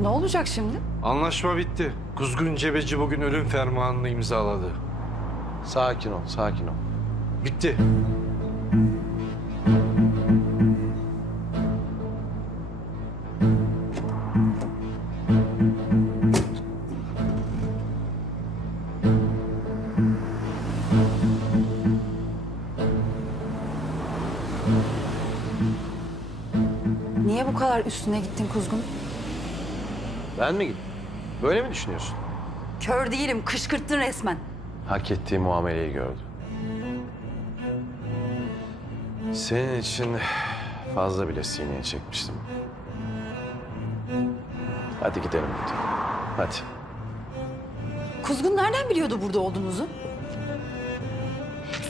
Ne olacak şimdi? Anlaşma bitti. Kuzgun Cebeci bugün ölüm fermanını imzaladı. Sakin ol, sakin ol. Bitti. Niye bu kadar üstüne gittin Kuzgun? Ben mi gittim? Böyle mi düşünüyorsun? Kör değilim, kışkırttın resmen. Hak ettiği muameleyi gördü. Senin için fazla bile sineye çekmiştim. Hadi gidelim buradan. Hadi. Kuzgun nereden biliyordu burada olduğunuzu?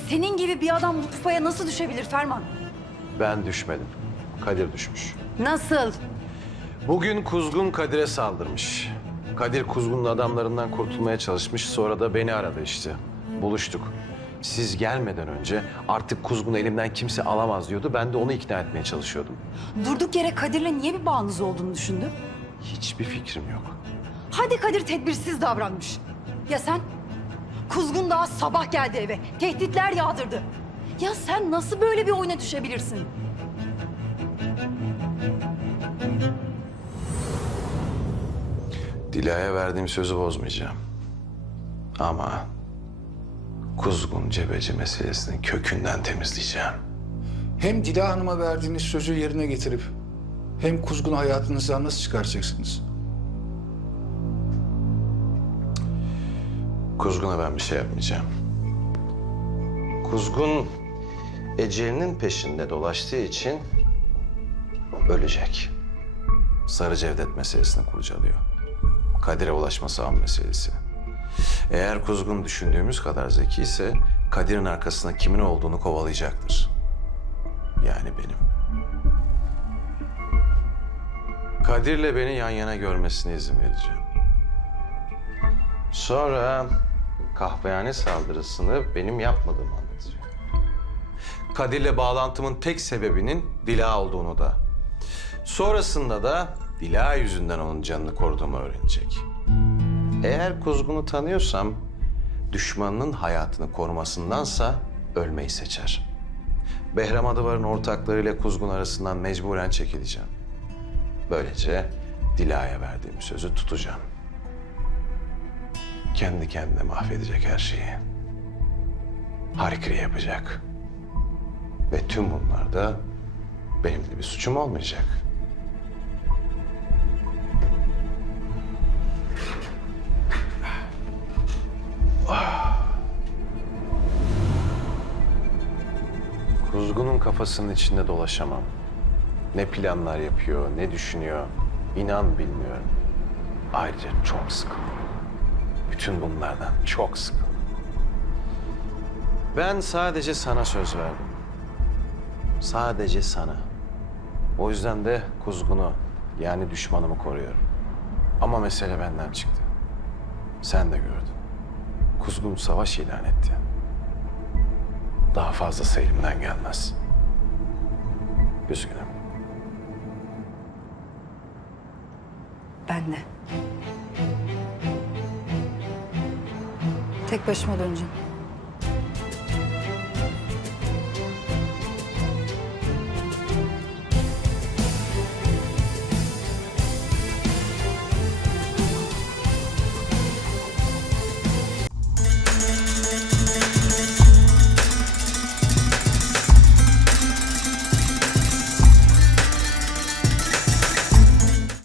Senin gibi bir adam bu tufaya nasıl düşebilir Ferman? Ben düşmedim. Kadir düşmüş. Nasıl? Bugün Kuzgun Kadir'e saldırmış. Kadir Kuzgun'un adamlarından kurtulmaya çalışmış. Sonra da beni aradı işte. Buluştuk. Siz gelmeden önce artık Kuzgun'u elimden kimse alamaz diyordu. Ben de onu ikna etmeye çalışıyordum. Durduk yere Kadir'le niye bir bağınız olduğunu düşündü? Hiçbir fikrim yok. Hadi Kadir tedbirsiz davranmış. Ya sen? Kuzgun daha sabah geldi eve. Tehditler yağdırdı. Ya sen nasıl böyle bir oyuna düşebilirsin? Dila'ya verdiğim sözü bozmayacağım. Ama Kuzgun Cebeci meselesini kökünden temizleyeceğim. Hem Dila Hanım'a verdiğiniz sözü yerine getirip hem Kuzgun'u hayatınızdan nasıl çıkaracaksınız? Kuzgun'a ben bir şey yapmayacağım. Kuzgun ecelinin peşinde dolaştığı için ölecek. Sarı Cevdet meselesini kurcalıyor. Kadir'e ulaşması an meselesi. Eğer Kuzgun düşündüğümüz kadar zeki ise Kadir'in arkasında kimin olduğunu kovalayacaktır. Yani benim. Kadir'le beni yan yana görmesine izin vereceğim. Sonra kahvehane saldırısını benim yapmadığımı anlatacak. Kadir'le bağlantımın tek sebebinin Dila olduğunu da. Sonrasında da Dila yüzünden onun canını koruduğumu öğrenecek. Eğer Kuzgun'u tanıyorsam düşmanının hayatını korumasındansa ölmeyi seçer. Behram Adıvar'ın ortaklarıyla Kuzgun arasından mecburen çekileceğim. Böylece Dila'ya verdiğim sözü tutacağım. Kendi kendine mahvedecek her şeyi. Harikri yapacak. Ve tüm bunlar da benim de bir suçum olmayacak. Kuzgunun kafasının içinde dolaşamam. Ne planlar yapıyor, ne düşünüyor, inan bilmiyorum. Ayrıca çok sıkıldım. Bütün bunlardan çok sıkıldım. Ben sadece sana söz verdim. Sadece sana. O yüzden de kuzgunu yani düşmanımı koruyorum. Ama mesele benden çıktı. Sen de gördün. Kuzgun savaş ilan etti. Daha fazlası elimden gelmez. Üzgünüm. Ben de. Tek başıma döneceğim.